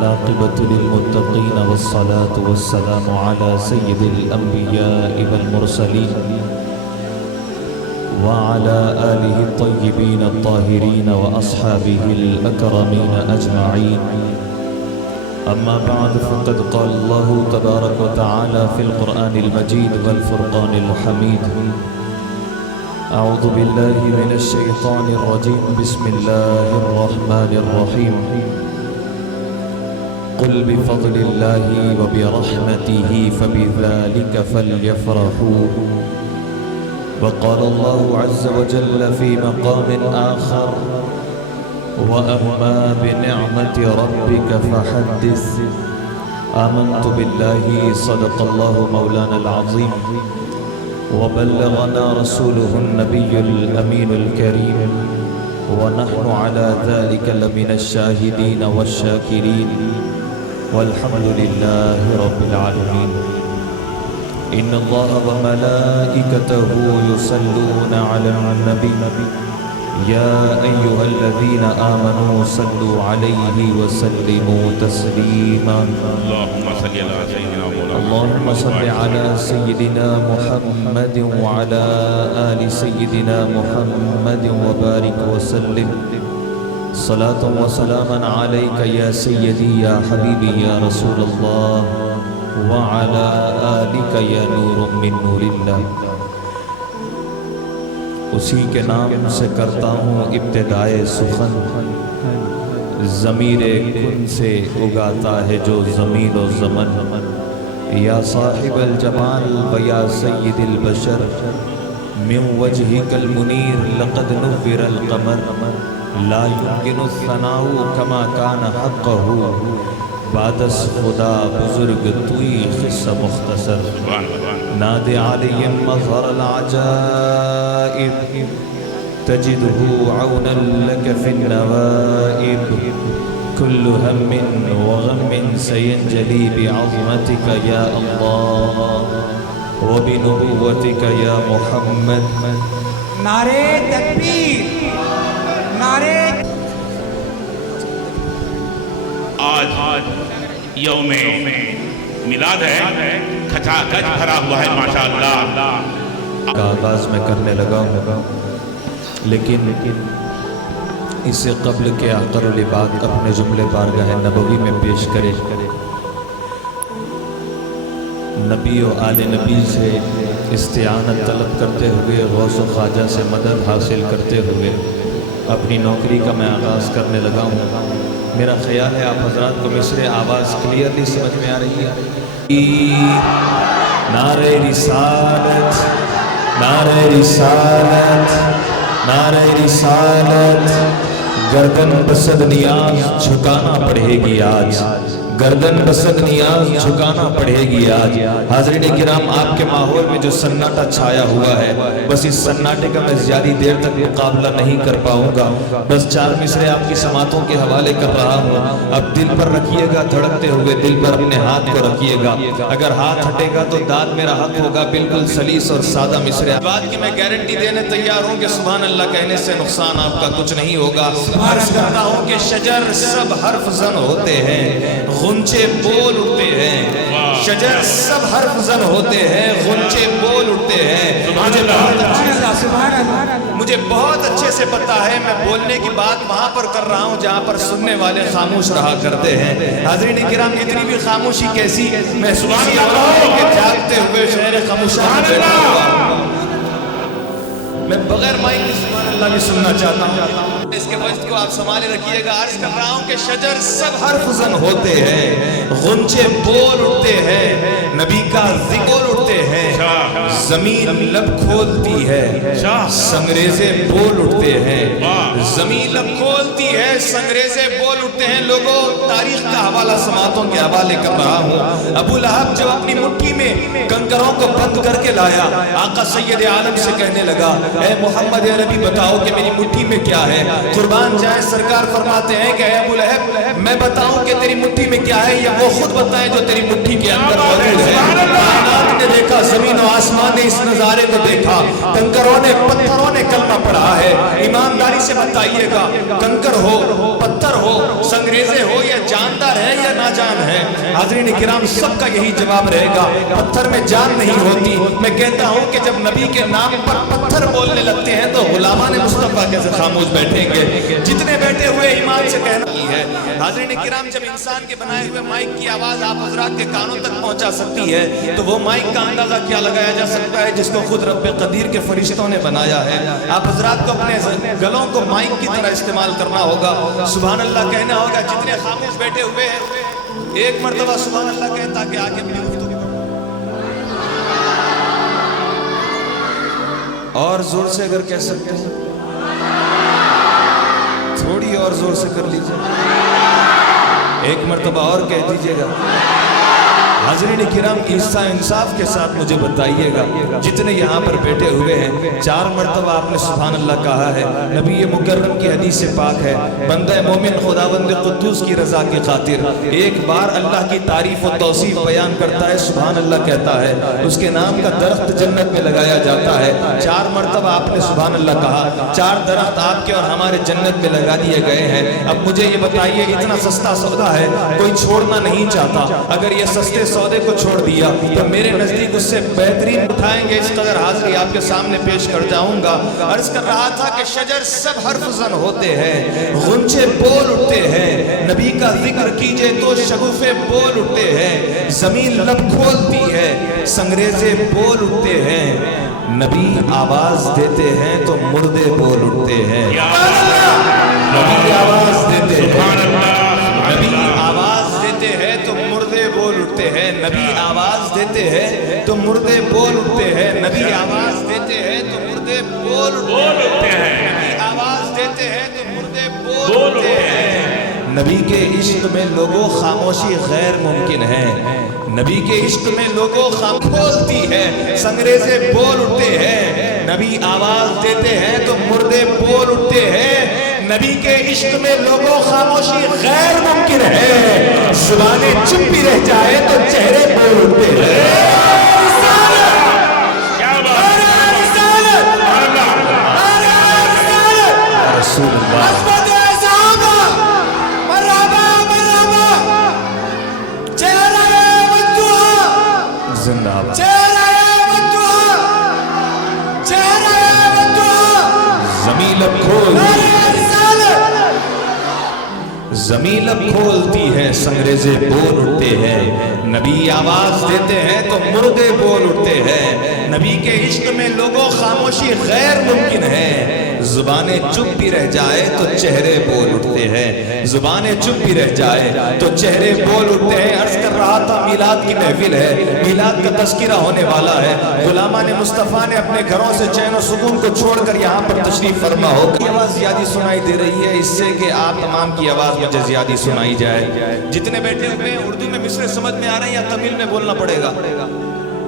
والعاقبة للمتقين والصلاة والسلام على سيد الأنبياء والمرسلين وعلى آله الطيبين الطاهرين وأصحابه الأكرمين أجمعين. أما بعد فقد قال الله تبارك وتعالى في القرآن المجيد والفرقان الحميد: أعوذ بالله من الشيطان الرجيم، بسم الله الرحمن الرحيم. قل بفضل الله وبرحمته فبذلك فليفرحوا. وقال الله عز وجل في مقام آخر: وأما بنعمة ربك فحدث. آمنت بالله صدق الله مولانا العظيم وبلغنا رسوله النبي الأمين الكريم ونحن على ذلك لمن الشاهدين والشاكرين والحمد لله رب العالمين. إن الله وملائكته يصلون على النبي يا أيها الذين آمنوا صلوا عليه وسلموا تسليما. اللهم صل على سيدنا محمد وعلى آل سيدنا محمد وبارك وسلم. صلاة وسلاما عليك يا سيدي يا حبيبي يا رسول الله وعلى آلك يا نور من نور الله. اسی کے نام سے کرتا ہوں ابتدائے سخن، ضمیر کن سے اگاتا ہے جو زمین و زمن. یا صاحب الجمال و یا سید البشر من وجهك المنیر لقد نور القمر لا يمكن الثناء كما كان حقه. بعد از خدا بزرگ توی قصہ مختصر. ناد علیم مظہر العجائب تجده عونا لك في النوائب. كل هم وغم سينجلي بعظمتك يا الله وبنبوتك يا محمد. نعرے تکبیر، نعرے. آج یوم میلاد ہے، کھچا کھچ بھرا ہوا ہے ماشاءاللہ. کا آغاز میں کرنے لگا ہوں، لیکن اس سے قبل کے آخر العباد اپنے جملے بارگاہ نبوی میں پیش کرے. نبی و آل نبی سے استعانت طلب کرتے ہوئے، غوث و خواجہ سے مدد حاصل کرتے ہوئے اپنی نوکری کا میں آغاز کرنے لگا ہوں. میرا خیال ہے آپ حضرات کو مصرع آواز کلیئرلی سمجھ میں آ رہی ہے. نعرہ رسالت، نعرہ رسالت، نعرہ رسالت. گردن بسد نیاز جھکانا پڑے گی آج، گردن بسد نیاز جھکانا پڑے گی آج. حاضرین کرام، آپ کے ماحول میں جو سناٹا چھایا ہوا ہے، بس اس سناٹے کا میں زیادہ دیر تک مقابلہ نہیں کر پاؤں گا. بس چار مصرے آپ کی سماعتوں کے حوالے کر رہا ہوں. اب دل پر رکھیے گا، دھڑکتے ہوئے دل پر اپنے ہاتھ کو رکھیے گا. اگر ہاتھ ہٹے گا تو داد میرا حق ہوگا. بالکل سلیس اور سادہ مصرے بات کی میں گارنٹی دینے تیار ہوں کہ سبحان اللہ کہنے سے نقصان آپ کا کچھ نہیں ہوگا. عرض کرتا ہوں کہ شجر سب حرف زن ہوتے ہیں، غنچے بول اٹھتے ہیں. شجر سب حرف زن ہوتے ہیں، غنچے بول اٹھتے ہیں. مجھے بہت اچھے سے پتا ہے میں بولنے کی بات وہاں پر کر رہا ہوں جہاں پر سننے والے خاموش رہا کرتے ہیں. حاضرین کرام، اتنی بھی خاموشی کیسی محسوس ہو رہا ہے کہ جاگتے ہوئے شہر خاموشان بیٹھا ہوا. میں بغیر مائک کی سبحان اللہ بھی سننا چاہتا ہوں. اس کے وقت کو آپ سنبھالے رکھیے گا. عرض کر رہا ہوں کہ شجر سب حرف زن ہوتے ہیں، غنچے بول اٹھتے ہیں، نبی کا ذکر اٹھتے ہیں. زمین لب کھولتی ہے، سنگریزے بول اٹھتے ہیں. زمین لب کھولتی ہے، سنگریزے بول اٹھتے ہیں. لوگوں، تاریخ کا حوالہ سماعتوں کے حوالے کر رہا ہوں. ابو لہب جو اپنی مٹھی میں کنکروں کو بند کر کے لایا، آقا سید عالم سے کہنے لگا: اے محمد عربی بتاؤ کہ میری مٹھی میں کیا ہے. قربان جائیں، سرکار فرماتے ہیں کہ اے ابو لہب میں بتاؤں کہ تیری مٹھی میں کیا ہے، یا وہ خود بتائیں جو تیری مٹھی کے اندر موجود ہے. کائنات نے دیکھا، زمین و آسمان نے اس نظارے کو دیکھا. کنکروں نے، پتھروں نے کلمہ کلمہ پڑھا ہے؟ ایمانداری سے بتائیے گا، کنکر ہو، پتھر ہو، سنگریزے ہو، یا جاندار ہے یا ناجان ہے؟ حاضرین کرام سب کا یہی جواب رہے گا، پتھر میں جان نہیں ہوتی۔ میں کہتا ہوں کہ جب نبی کے نام پر پتھر بولنے لگتے ہیں تو غلامان مصطفیٰ کیسے خاموش بیٹھیں گے؟ جتنے بیٹھے ہوئے ایمان سے کہنا ہی ہے۔ حاضرین کرام جب انسان کے بنائے ہوئے مائک کی آواز آپ حضرات کے کانوں تک پہنچا سکتی ہے تو وہ مائک کا اندازہ کیا لگایا جا سکتا ہے جس کو خود رب قدیر کے فرشتوں نے بنایا ہے۔ آپ حضرات کو اپنے گلوں کو مائک کی طرح استعمال کرنا ہوگا، سبحان اللہ کہنا ہوگا۔ جتنے خاموش بیٹھے ہوئے ہیں ایک مرتبہ سبحان اللہ کہیں تاکہ آگے اپنی گفتگو اور زور سے اگر کہہ سکتے ہیں تھوڑی اور زور سے کر لیجئے، ایک مرتبہ اور کہہ دیجئے گا۔ حاضرین کرام عیسیٰ انصاف کے ساتھ مجھے بتائیے گا جتنے یہاں پر بیٹھے ہوئے ہیں 4 مرتبہ آپ نے سبحان اللہ کہا ہے۔ نبی مکرم کی حدیث پاک ہے، بندہ مومن خداوند قدوس کی رضا کی خاطر ایک بار اللہ کی تعریف و توصیف بیان کرتا ہے، سبحان اللہ کہتا ہے، اس کے نام کا درخت جنت میں لگایا جاتا ہے۔ 4 مرتبہ آپ نے سبحان اللہ کہا، 4 درخت آپ کے اور ہمارے جنت میں لگا دیے گئے ہیں۔ اب مجھے یہ بتائیے اتنا سستا سودا ہے کوئی چھوڑنا نہیں چاہتا، اگر یہ سستے سودے کو چھوڑ دیا تو میرے نزدیک اس سے بہترین اٹھائیں گے۔ اس قدر حاضری آپ کے سامنے پیش کر جاؤں گا۔ عرض کر رہا تھا کہ شجر سب حرف زن ہوتے ہیں، غنچے بول اٹھتے ہیں، نبی کا ذکر کیجئے تو شگوفے بول اٹھتے ہیں، زمین لب کھولتی ہے، سنگریزے بول اٹھتے ہیں، نبی آواز دیتے ہیں تو مردے بول اٹھتے ہیں۔ نبی آواز دیتے ہیں، نبی آواز دیتے ہیں تو مردے بول اٹھتے ہیں، نبی آواز دیتے ہیں تو مردے بول اٹھتے ہیں، نبی آواز دیتے ہیں تو مردے بول اٹھتے ہیں، نبی آواز دیتے ہیں تو مردے بول اٹھتے ہیں۔ نبی کے عشق میں لوگوں خاموشی غیر ممکن ہے، نبی کے عشق میں لوگوں خاموشی کھولتی ہے، سنگریزے بول اٹھتے ہیں، نبی آواز دیتے ہیں تو مردے بول اٹھتے ہیں۔ نبی کے عشق میں لوگوں خاموشی غیر ممکن ہے، زبانیں چپ بھی رہ جائے تو چہرے بول اٹھتے ہیں۔ رسول اللہ زندہ باد، زمین اب کھولتی زمین اب کھولتی ہے، سنگریزے بول اٹھتے ہیں، نبی آواز دیتے ہیں تو مردے بول اٹھتے ہیں۔ نبی کے عشق میں لوگوں خاموشی غیر ممکن ہے، زبانیں چپ بھی رہ جائے تو چہرے بول اٹھتے ہیں، زبانیں چپ بھی رہ جائے تو چہرے بول اٹھتے ہیں۔ عرض کر رہا تھا میلاد کی محفل ہے، میلاد کا تذکرہ ہونے والا ہے، غلامان مصطفیٰ نے اپنے گھروں سے چین و سکون کو چھوڑ کر یہاں پر تشریف فرما ہو۔ آواز زیادہ سنائی دے رہی ہے اس سے کہ آپ تمام کی آواز مجھے زیادہ سنائی جائے۔ جتنے بیٹھے ہوئے ہیں اردو میں مصرع سمجھ میں آ رہے ہیں یا تمل میں بولنا پڑے گا؟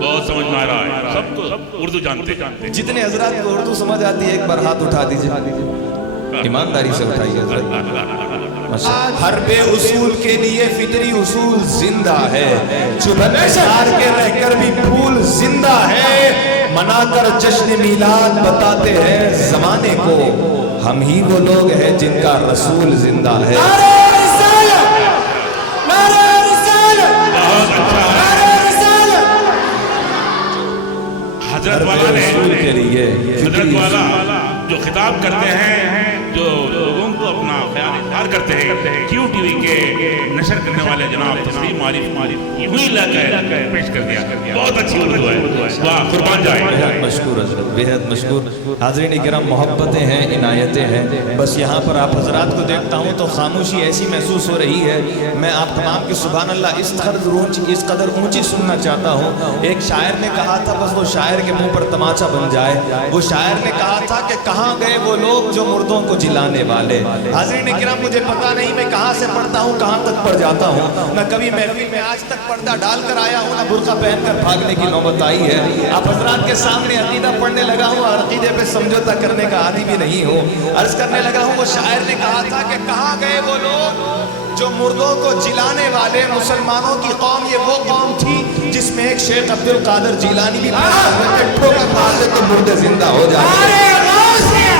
بہت سمجھ میں آ رہا ہے، سب تو اردو جانتے ہیں۔ جتنے حضرات کو اردو سمجھ آتی ہے ایک بار ہاتھ اٹھا دیجئے، ایمانداری سے اٹھائیے حضرت۔ ہر بے اصول کے لیے فطری اصول زندہ ہے، چبھن نثار کے رہ کر بھی پھول زندہ ہے، منا کر جشن میلاد بتاتے ہیں زمانے کو، ہم ہی وہ لوگ ہیں جن کا رسول زندہ ہے۔ حضرت والا نے حضرت والا جو خطاب کرتے ہیں، جو لوگوں کو اپنا خیال اظہار کرتے ہیں، کیو ٹی وی کے نشر کرنے والے جناب تسلیم عارف یوں ہی لا کر پیش کر دیا۔ بہت اچھی اردو ہے، واہ قربان جائے۔ بہت مشکور حضرت، بہت مشکور۔ حاضرین کرام محبتیں ہیں، عنایتیں ہیں، بس یہاں پر آپ حضرات کو دیکھتا ہوں تو خاموشی ایسی محسوس ہو رہی ہے۔ میں آپ تمام کی سبحان اللہ اس قدر اونچی سننا چاہتا ہوں۔ ایک شاعر نے کہا تھا، بس وہ شاعر کے منہ پر تماچا بن جائے، وہ شاعر نے کہا تھا کہ کہاں گئے وہ لوگ جو مردوں کو جلانے والے۔ حاضرین کرام مجھے پتا نہیں میں کہاں سے پڑھتا ہوں کہاں تک پڑھ جاتا ہوں، نہ کبھی محفل میں آج تک پردہ ڈال کر آیا ہوں، نہ برقع پہن کر بھاگنے کی نوبت آئی ہے۔ آپ حضرات کے سامنے عقیدہ پڑھنے لگا ہوں اور عقیدے پہ سمجھوتا کرنے کا عادی بھی نہیں ہوں۔ عرض کرنے لگا ہوں وہ شاعر نے کہا تھا کہ کہاں گئے وہ لوگ جو مردوں کو جلانے والے۔ مسلمانوں کی قوم یہ وہ قوم تھی جس میں ایک شیخ عبد القادر جیلانی بھی پیدا ہوئے کہ ٹھوکر مار دے تو مردے زندہ ہو جائے۔